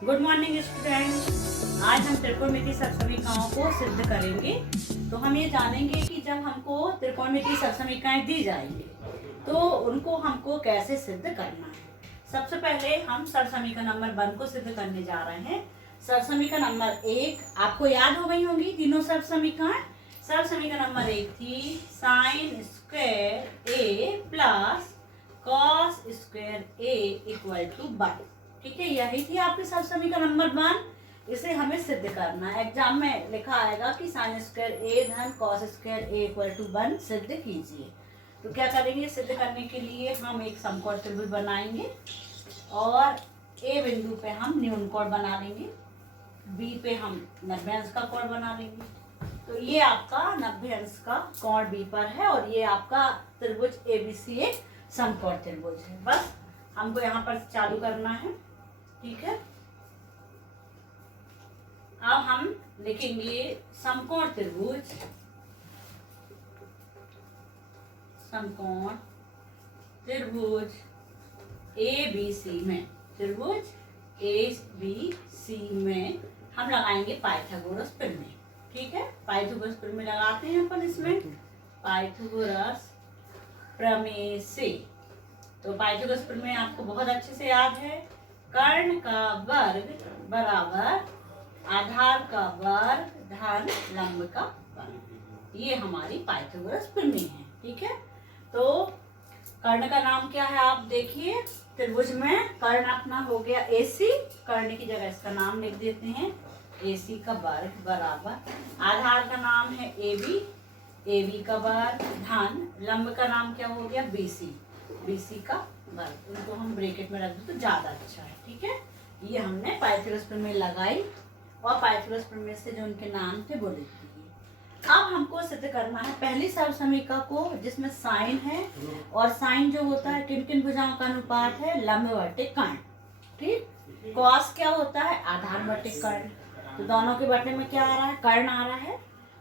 Good morning student. आज हम त्रिकोणमितीय समीकरणों को सिद्ध करेंगे। तो हम ये जानेंगे कि जब हमको त्रिकोणमितीय समीकरण दी जाएंगे तो उनको हमको कैसे सिद्ध करना है। सबसे पहले हम समीकरण नंबर 1 को सिद्ध करने जा रहे हैं। समीकरण नंबर 1 आपको याद हो गई होंगी तीनों समीकरण। समीकरण नंबर 1 थी sine square A plus cos square A equal to 1। ठीक है, यही थी आपकी समीकरण नंबर 1। इसे हमें सिद्ध करना है। एग्जाम में लिखा आएगा कि साइन स्क्वायर ए धन cos square A equal to 1 सिद्ध कीजिए। तो क्या करेंगे, सिद्ध करने के लिए हम एक समकोण त्रिभुज बनाएंगे और ए बिंदु पे हम न्यून कोण बना लेंगे, बी पे हम 90 अंश का कोण बना लेंगे। तो ये आपका 90 अंश का कोण बी पर है और ये आपका त्रिभुज एबीसी एक समकोण त्रिभुज है। बस हमको यहाँ पर चालू करना है। ठीक है, अब हम लिखेंगे समकोण त्रिभुज, समकोण त्रिभुज ए बी सी में, त्रिभुज ए बी सी में हम लगाएंगे पाइथागोरस प्रमेय। ठीक है, पाइथागोरस प्रमेय लगाते हैं अपन इसमें, पाइथागोरस प्रमेय से। तो पाइथागोरस प्रमेय आपको बहुत अच्छे से याद है, कर्ण का वर्ग बराबर आधार का वर्ग धन लंब का वर्ग। ये हमारी पाइथागोरस प्रमेय है। ठीक है, तो कर्ण का नाम क्या है आप देखिए, त्रिभुज में कर्ण अपना हो गया AC, कर्ण की जगह इसका नाम लिख देते हैं AC का वर्ग बराबर आधार का नाम है AB का वर्ग धन लंब का नाम क्या हो गया BC का वर्ग। उनको हम ब्रैकेट में रख दो तो ज्यादा अच्छा है। ठीक है, ये हमने पाइथागोरस प्रमेय लगाई और पाइथागोरस प्रमेय से जो उनके नाम थे वो लिख दिए। अब हमको सिद्ध करना है पहली समीकरण को, जिसमें साइन है और साइन जो होता है किन किन भुजाओं का अनुपात है, लंब बटे कर्ण। ठीक, कॉस क्या होता है, आधार बटे कर्ण। तो दोनों के बटे में क्या आ रहा है, कर्ण आ रहा है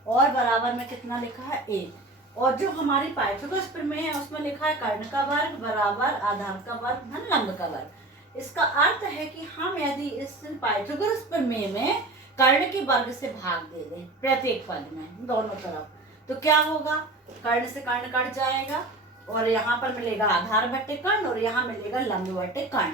और बराबर में कितना लिखा है 1। और जो हमारी पाइथागोरस प्रमेय है उसमें लिखा है कर्ण का वर्ग बराबर आधार का वर्ग धन लंब का वर्ग। इसका अर्थ है कि हम यदि इस पाइथागोरस प्रमेय में कर्ण के वर्ग से भाग दे दें प्रत्येक पद में दोनों तरफ, तो क्या होगा, कर्ण से कर्ण कट जाएगा और यहाँ पर मिलेगा आधार बटे कर्ण और यहाँ मिलेगा लंब बटे कर्ण।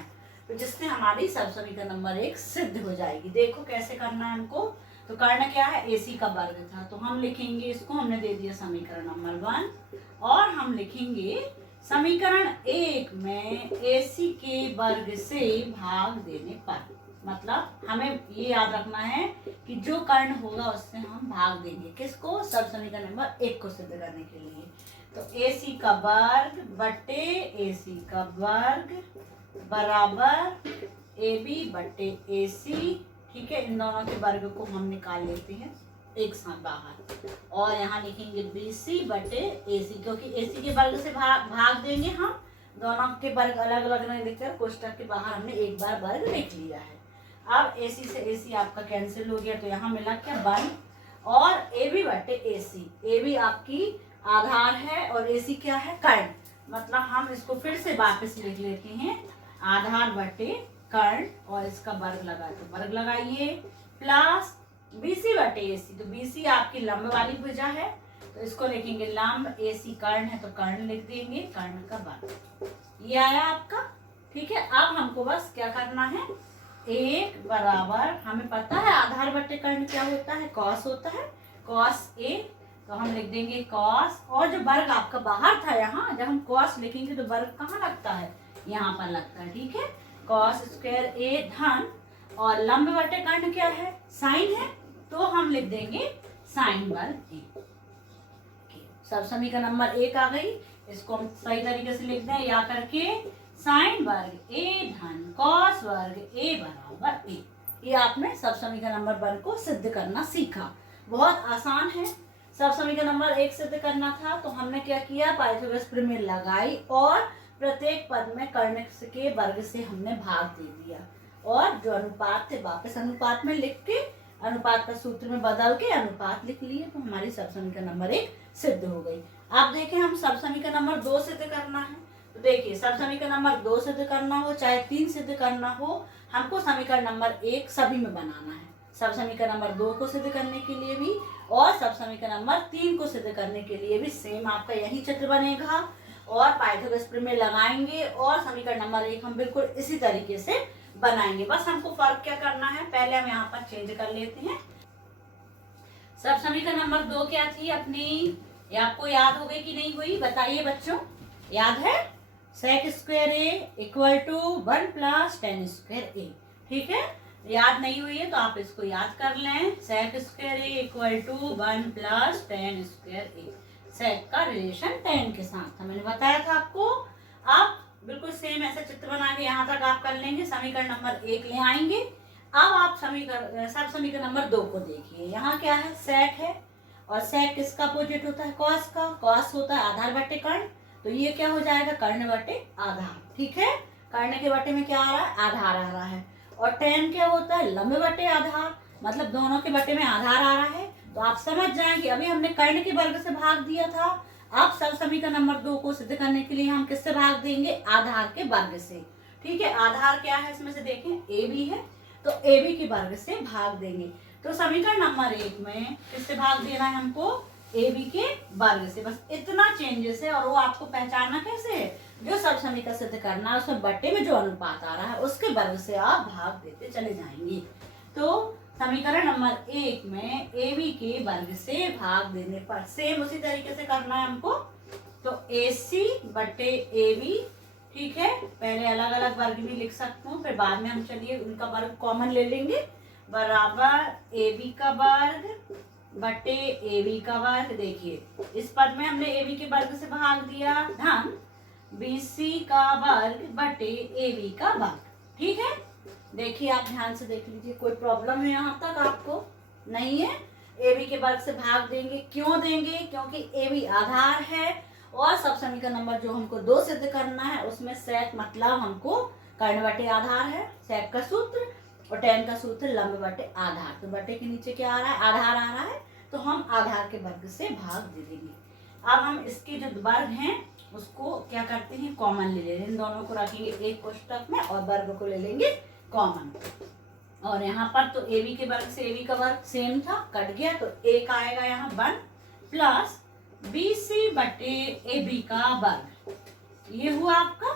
तो जिससे हमारी समीकरण नंबर 1 सिद्ध हो जाएगी। देखो कैसे करना है हमको। तो कर्ण क्या है, AC का वर्ग था, तो हम लिखेंगे इसको, हमने दे दिया समीकरण नंबर 1 और हम लिखेंगे समीकरण 1 में AC के वर्ग से भाग देने पर, मतलब हमें ये याद रखना है कि जो कर्ण होगा उससे हम भाग देंगे किसको, समीकरण नंबर 1 को सिद्ध करने के लिए। तो AC का वर्ग बटे AC का वर्ग बराबर AB बटे AC। ठीक है, इन दोनों के वर्ग को हम निकाल लेते हैं एक साथ बाहर और यहाँ लिखेंगे BC बटे AC, क्योंकि AC के वर्ग से भाग देंगे हम, दोनों के वर्ग अलग अलग नहीं लिखकर कोष्टक के बाहर हमने एक बार वर्ग लिख लिया है। अब AC से AC आपका कैंसिल हो गया तो यहाँ मिला क्या 1 और AB बटे AC। AB आपकी आधार है और AC क्या है, कर्ण। मतलब हम इसको फिर से वापस लिख लेते हैं, आधार बटे कर्ण और इसका वर्ग लगा तो वर्ग लगाइए प्लस BC बटे AC। तो BC आपकी लंब वाली भुजा है तो इसको लिखेंगे लंब, AC कर्ण है तो कर्ण लिख देंगे, कर्ण का वर्ग। ये आया आपका। ठीक है, अब हमको बस क्या करना है, 1 बराबर, हमें पता है आधार बटे कर्ण क्या होता है, कॉस होता है, कॉस A। तो हम लिख देंगे कॉस, और जो वर्ग आपका बाहर था यहाँ, जब हम कॉस लिखेंगे तो वर्ग कहाँ लगता है, यहाँ पर लगता है। ठीक है, कॉस स्क्वायर A धन और लंब बटे कर्ण क्या है, साइन है, तो हम लिख देंगे साइन वर्ग A। समीकरण नंबर 1 आ गई। इसको हम सही तरीके से लिख दें या करके, साइन वर्ग A धन कॉस वर्ग A बराबर A। ये आपने समीकरण नंबर 1 को सिद्ध करना सीखा। बहुत आसान है। समीकरण नंबर 1 सिद्ध करना था तो हमने क्या किया, पाइथागोरस प्रमेय लगाई और प्रत्येक पद में कर्ण के वर्ग से हमने भाग दे दिया और जो अनुपात थे वापस अनुपात में लिख के, अनुपात का सूत्र में बदल के अनुपात लिख लिए, तो हमारी समीकरण नंबर 1 सिद्ध हो गई। अब देखें हम समीकरण नंबर 2 सिद्ध करना है। तो देखिए सब समीकरण नंबर 2 सिद्ध करना हो चाहे 3 सिद्ध करना हो, हमको समीकरण नंबर 1 सभी में बनाना है। सब समीकरण नंबर 2 को सिद्ध करने के लिए भी और सब समीकरण नंबर 3 को सिद्ध करने के लिए भी सेम आपका यही चित्र बनेगा और पाइथागोरस प्रमेय लगाएंगे और समीकरण नंबर 1 हम बिल्कुल इसी तरीके से बनाएंगे। बस हमको फर्क क्या करना है, पहले हम यहाँ पर चेंज कर लेते हैं। सब समीकरण नंबर 2 क्या थी अपनी, ये आपको याद हो गई कि नहीं हुई, बताइए बच्चों, याद है? Sec square A equal to 1 plus tan square A. ठीक है, याद नहीं हुई है तो आप इसको याद कर लें। Sec square A equal to 1 plus tan square A. Sec का रिलेशन टेन के साथ था, मैंने बताया था आपको। आप बिल्कुल सेम ऐसा चित्र बना के यहाँ तक आप कर लेंगे, समीकरण नंबर 1 ले आएंगे। अब आप सब समीकरण नंबर 2 को देखिए, यहाँ क्या है, सेक है और सेक किसका अपोजिट होता है, कॉस का। कॉस होता है आधार बटे कर्ण, तो ये क्या हो जाएगा, कर्ण बटे आधार। ठीक है, कर्ण के बटे में क्या आ रहा है, आधार आ रहा है। और टेन क्या होता है, लंब बटे आधार, मतलब दोनों के बटे में आधार आ रहा है। तो आप समझ जाएं कि अभी हमने कर्ण के वर्ग से भाग दिया था, अब सब समीकरण नंबर 2 को सिद्ध करने के लिए हम किससे भाग देंगे, आधार के वर्ग से। ठीक है, आधार क्या है इसमें से देखें, ए बी है, तो ए बी के वर्ग से भाग देंगे। तो समीकरण नंबर 1 में किससे भाग देना है हमको, ए बी के वर्ग से। बस इतना चेंजेस है और वो आपको पहचानना कैसे है, जो सब समीकरण सिद्ध करना है उसमें बट्टे में जो अनुपात आ रहा है उसके वर्ग से आप भाग देते चले जाएंगे। तो समीकरण नंबर 1 में ए बी के वर्ग से भाग देने पर सेम उसी तरीके से करना है हमको। तो ए सी बटे ए बी, ठीक है, पहले अलग अलग वर्ग भी लिख सकते हूँ, फिर बाद में हम चलिए उनका वर्ग कॉमन ले लेंगे, बराबर ए बी का वर्ग बटे ए बी का वर्ग। देखिए इस पद में हमने ए बी के वर्ग से भाग दिया, धन बी सी का वर्ग बटे ए बी का वर्ग। ठीक है, देखिए आप ध्यान से देख लीजिए, कोई प्रॉब्लम है यहाँ तक आपको, नहीं है? ए बी के वर्ग से भाग देंगे, क्यों देंगे, क्योंकि ए बी आधार है और सब समीकरण नंबर जो हमको 2 सिद्ध करना है उसमें सेक मतलब हमको कर्ण बटे आधार है, सेक का सूत्र, और टेन का सूत्र लंब बटे आधार। तो बटे के नीचे क्या आ रहा है, आधार आ रहा है, तो हम आधार के वर्ग से भाग दे देंगे। अब हम इसके जो वर्ग हैं उसको क्या करते हैं, कॉमन ले लेंगे, इन दोनों को रखेंगे एक कोष्टक में और वर्ग को ले लेंगे कॉमन। और यहाँ पर तो ए बी के वर्ग से ए बी का वर्ग सेम था, कट गया, तो एक आएगा यहाँ 1 प्लस बी सी बटे ए बी का वर्ग, ये हुआ आपका।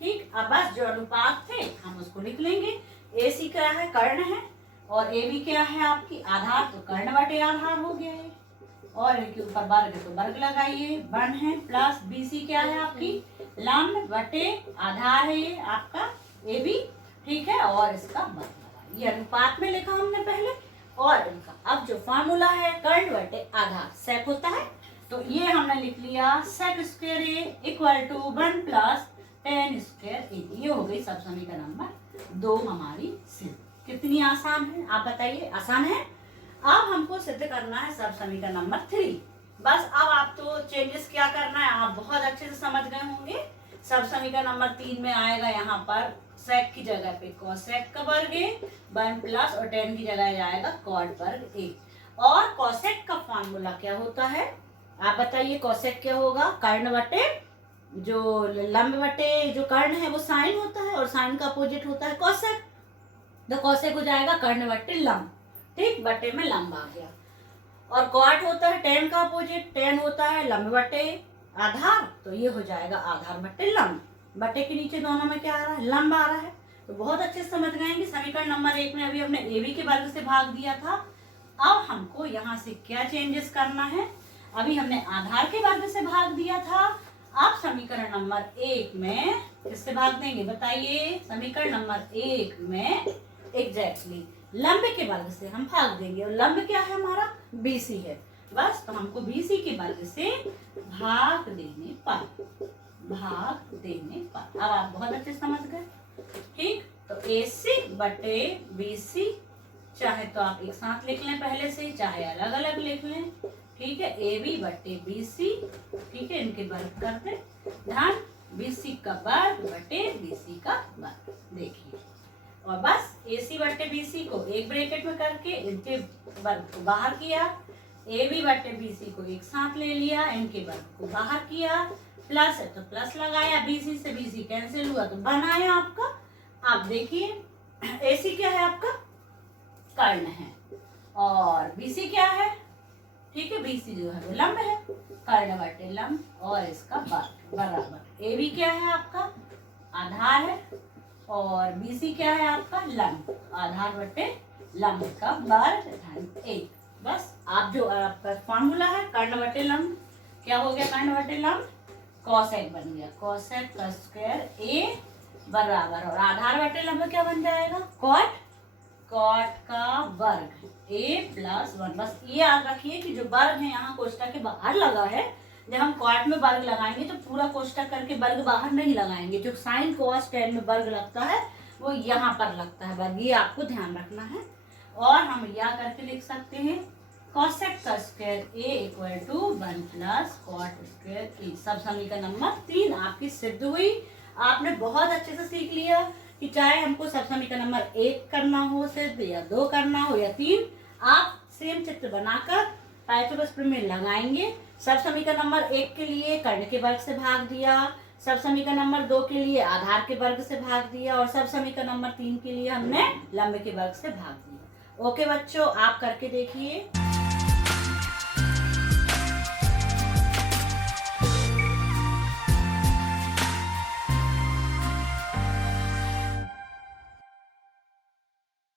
ठीक, अब बस जो अनुपात थे हम उसको लिख लेंगे। ए सी क्या है, कर्ण है, और ए बी क्या है आपकी आधार, तो कर्ण बटे आधार हो गया है, और इनके ऊपर वर्ग तो वर्ग लगाइए, 1 है प्लस बी सी क्या है आपकी लंब बटे आधार है, ये आपका ए बी। ठीक है, और इसका वर्ग लगाइए, ये अनुपात में लिखा हमने पहले, और इनका अब जो फॉर्मूला है कर्ण बटे आधार सेक होता है, तो ये हमने लिख लिया sec square A equal to 1 plus tan square A. ये हो गई सब समीकरण नंबर 2 हमारी सिद्ध। कितनी आसान है आप बताइए, आसान है। अब हमको सिद्ध करना है सब समीकरण नंबर 3। बस अब आप तो चेंजेस क्या करना है आप बहुत अच्छे से समझ गए होंगे। सब समीकरण नंबर 3 में आएगा यहाँ पर सेक की जगह पे कोसेक का वर्ग ए 1 प्लस और टेन की जगह जाएगा कॉट वर्ग ए। और कोसेक का फॉर्मूला क्या होता है आप बताइए, कोसेक क्या होगा, कर्ण बटे जो लंब बटे जो कर्ण है वो साइन होता है और साइन का अपोजिट होता है कोसेक, तो कोसेक हो जाएगा कर्ण बटे लंब। ठीक, बटे में लंब आ गया। और कॉट होता है टेन का अपोजिट, टेन होता है लंब बटे आधार, तो ये हो जाएगा आधार बटे लंब। बटे के नीचे दोनों में क्या आ रहा है, लंब आ रहा है। तो बहुत अच्छे से समझ गए कि समीकरण नंबर 1 में अभी हमने ए बी के वर्ग से भाग दिया था। अब हमको यहाँ से क्या चेंजेस करना है, अभी हमने आधार के वर्ग से भाग दिया था, अब समीकरण नंबर 1 में किससे भाग देंगे बताइए, समीकरण नंबर 1 में एग्जैक्टली लंब के वर्ग से हम भाग देंगे, और लंब क्या है हमारा बीसी है। बस तो हमको बीसी के वर्ग से भाग देने पर अब आप बहुत अच्छे समझ गए। ठीक, तो एसी बटे बीसी, चाहे तो आप एक साथ लिख लें पहले से, चाहे अलग अलग लिख लें। ठीक है, ए बी बटे बी सी, ठीक है, इनके वर्ग करते, ध्यान बी सी का वर्ग बटे बी सी का वर्ग। देखिए, और बस ए सी बटे बी सी को एक ब्रैकेट में करके इनके वर्ग को बाहर किया, ए बी बटे बी सी को एक साथ ले लिया, इनके वर्ग को बाहर किया, प्लस है तो प्लस लगाया, बीसी से बीसी कैंसिल हुआ तो बन आया आपका। आप देखिए एसी क्या है आपका, कर्ण है, और बीसी क्या है, ठीक है, बीसी जो है वो लंब है, कर्ण बटे लंब, और इसका वर्ग बराबर। ए बी क्या है आपका, आधार है, और बीसी क्या है आपका, लंब, आधार बटे लंब का वर्ग धन 1। बस आप जो आपका फॉर्मूला है कर्ण बटे लंब, क्या हो गया, कर्ण बटे लंब कॉसेक बन गया, कॉसेक का स्क्वायर ए बराबर, और आधार बटे लंब क्या बन जाएगा, कॉट, कॉट का वर्ग a प्लस 1। बस ये याद रखिए कि जो वर्ग है यहाँ कोष्टक के बाहर लगा है, जब हम कॉट में वर्ग लगाएंगे तो पूरा कोष्टक करके वर्ग बाहर नहीं लगाएंगे, जो साइन कॉस टेन में वर्ग लगता है वो यहाँ पर लगता है वर्ग, ये आपको ध्यान रखना है। और हम यह करके लिख सकते हैं कॉसेक का square a equal to 1 plus cot square a। सब समीकरण नंबर 3 आपकी सिद्ध हुई। आपने बहुत अच्छे से सीख लिया कि चाहे हमको सब समीकरण नंबर 1 करना हो सिद्ध, या 2 करना हो, या 3, आप सेम चित्र बनाकर पाइथागोरस प्रमेय लगाएंगे। सब समीकरण नंबर 1 के लिए कर्ण के वर्ग से भाग दिया, सब समीकरण नंबर 2 के लिए आधार के वर्ग से भाग दिया, और सब समीकरण नंबर 3 के लिए हमने लंब के वर्ग से भाग दिया। ओके बच्चों, आप करके देखिए।